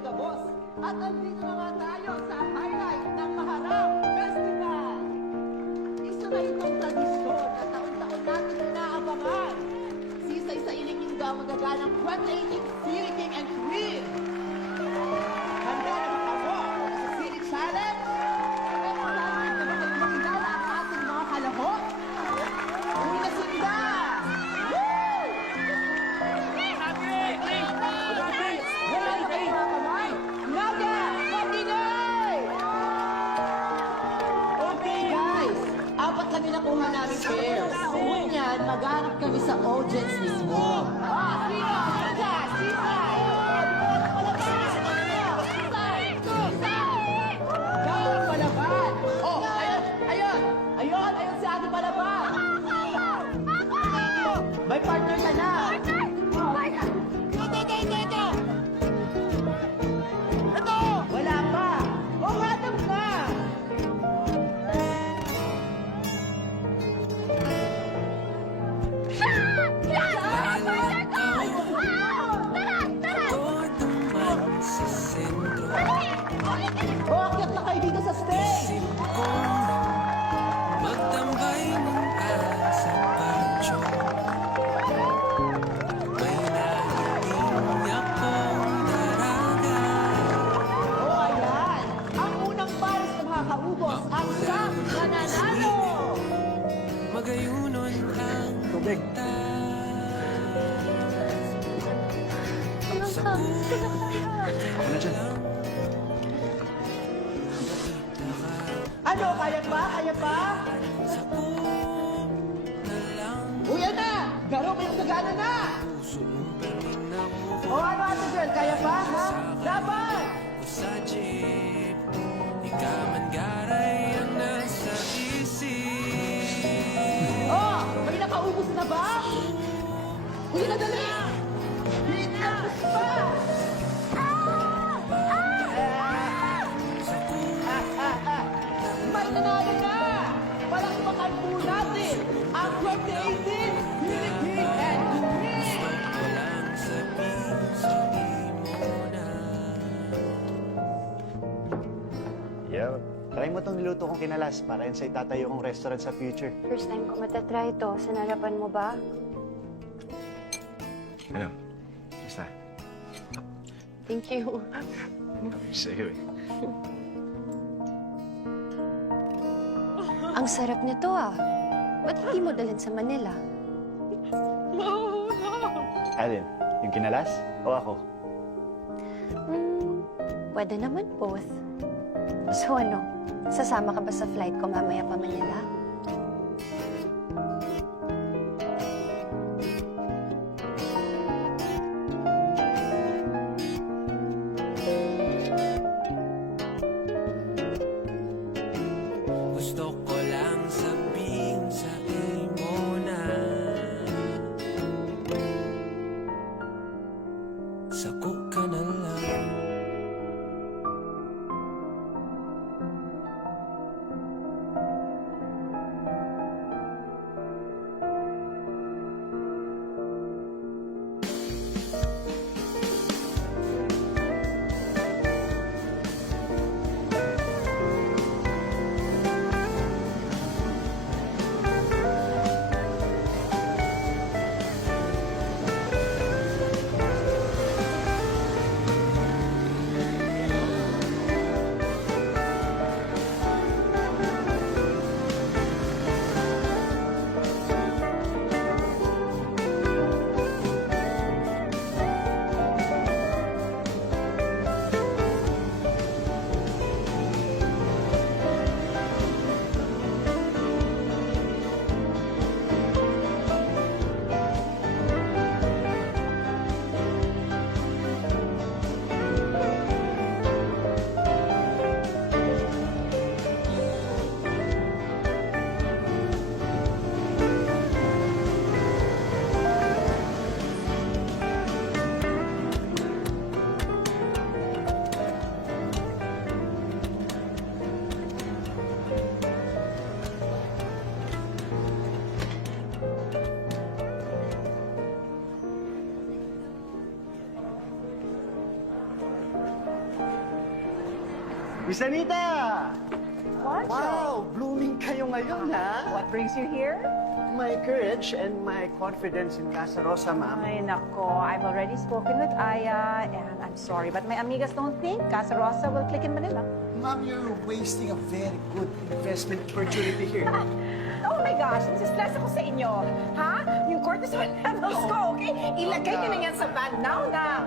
the Boss. At andito na nga tayo sa highlight ng Maharap Festival. Isa na itong tradisyon na taon-taon natin inaabangan. Si isa-isa iningin daw magagalang 2018 City King and Queen. Handa na ba kayo sa City Challenge? At excited na ba kayo makilala ang ating mga kalahok? Uwi na sila! Kami nakuha namin pairs. Ngunyan, maghanap kami sa audience mismo. Sino? Sino? Gawang Palaban! Oh, ayun si Ate Palaban! May partner ka na! Ito! Wala pa! Oh, hanap na! Bakit na kayo dito sa stage? Magtambay ng sa patio. May nahiling akong daraga. Oh, ayan! Ang unang pares na makakaubos, ang siyang nananalo! Magayunon ang Tubig. Ako na dyan. Ano, kaya pa? Kaya pa? Uy, na! Garo, may gagana na! O ano, ate girl, kaya pa, ha? Laban! Sa jeep, ikaw man garay ang nasa isip. Oh, may nakaubos na ba? Uy, na dali! Hinapos pa! May nanalo na! Palakpakan po natin ang 2018 Philippine and Queen! Walang sabihin sa imo na. Yo, try mo tong niluto kong kinalas para yan sa itatayo kong restaurant sa future. First time ko matatry ito. Sinarapan mo ba? Ano? Basta. Thank you. Sa'yo eh. Ang sarap nito ah. Ba't hindi mo dalhin sa Manila? Alin? Yung kinalas? O ako? Pwede naman both. So ano, sasama ka ba sa flight ko mamaya pa Manila? Gusto ko lang sabihin sa imo na sako ka na lang. Miss Anita! What? Wow, blooming kayo ngayon, ha? What brings you here? My courage and my confidence in Casa Rosa, ma'am. Ay, nako. I've already spoken with Aya, and I'm sorry, but my amigas don't think Casa Rosa will click in Manila. Ma'am, you're wasting a very good investment opportunity here. Oh my gosh, nasistress ako sa inyo. Ha? Yung cortisol levels ko, okay? Ilagay nyo na yan sa band now na.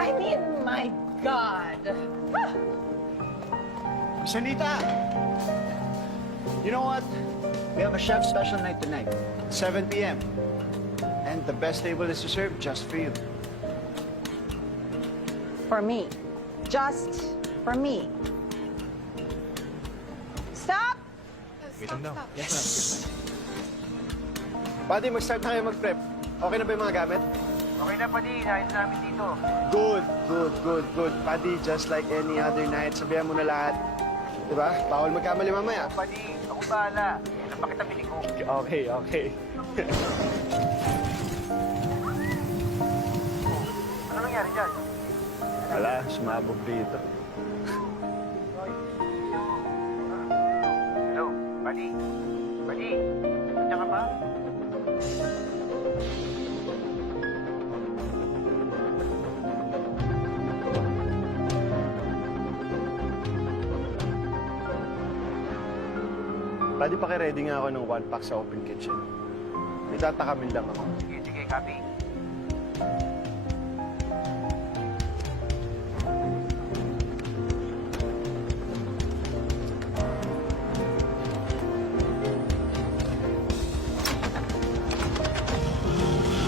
I mean, my God. Ah! Miss Anita! You know what? We have a chef special night tonight, 7 p.m. And the best table is reserved just for you. For me. Just for me. Stop! Buddy, mag-start na kayo mag-prep. Okay na ba yung mga gamit? Okay na, Padi. Inaayos namin dito. Good, good, good, good. Buddy, just like any other night, sabihan mo na lahat. Diba? Bawal magkamali mamaya. Padi, ako bahala. Yan ang pakitabiling ko. Okay, okay. Ano nangyari dyan? Wala, sumabog dito. Hello, Padi. Padi, nandiyan ka ba? Buddy, paki-ready nga ako ng 1 pack sa open kitchen. May tatakamin lang ako. Sige, sige, copy.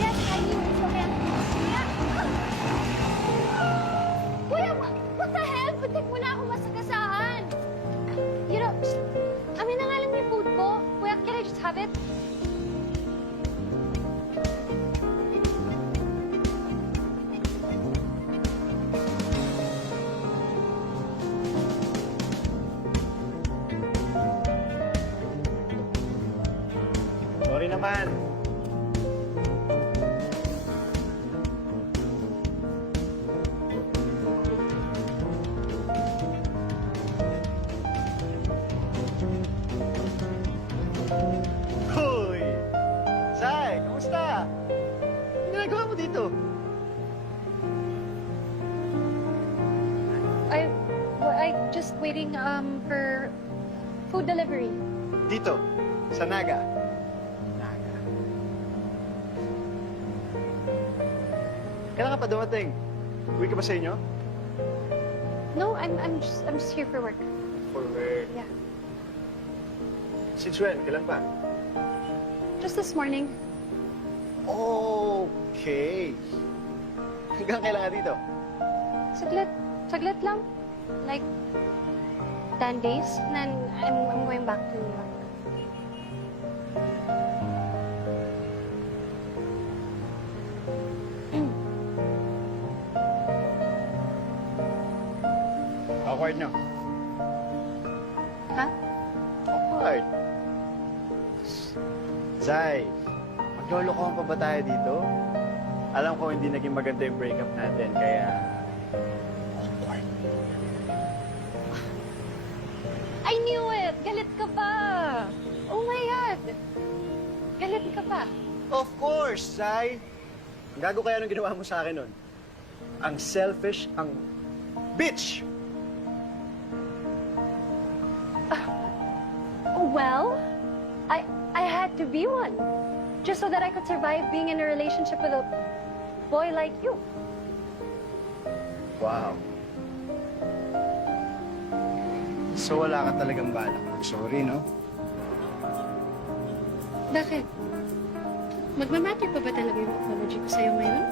Yes, I mean, it's okay. Yeah. Kuya, what the hell? Putik mo na ako masagasaan. You know, amin na nga lang yung food ko. Kuya, can I just have it? Sorry naman. Hoy! Zay, kamusta? Ano ginagawa mo dito? I just waiting for food delivery. Dito, sa Naga. Naga. Kailan ka pa dumating? Uwi ka ba sa inyo? No, I'm just here for work. For work. Yeah. Since when? Kailan pa? Just this morning. Okay. Hanggang kailan ka dito? Saglit lang. Like 10 days, and then I'm going back to New York. Awkward na. Ha? Awkward. Zay, maglolokohan pa ba tayo dito? Alam ko hindi naging maganda yung breakup natin, kaya... Awkward. I knew it! Galit ka ba? Oh my God! Galit ka ba? Of course, Zay! Ang gago kaya nung ginawa mo sa akin nun? Ang selfish, ang bitch! Well, I had to be one. Just so that I could survive being in a relationship with a boy like you. Wow. So wala ka talagang balak. Sorry, no? Bakit? Magmamatter pa ba talaga yung apology ko sa'yo ngayon?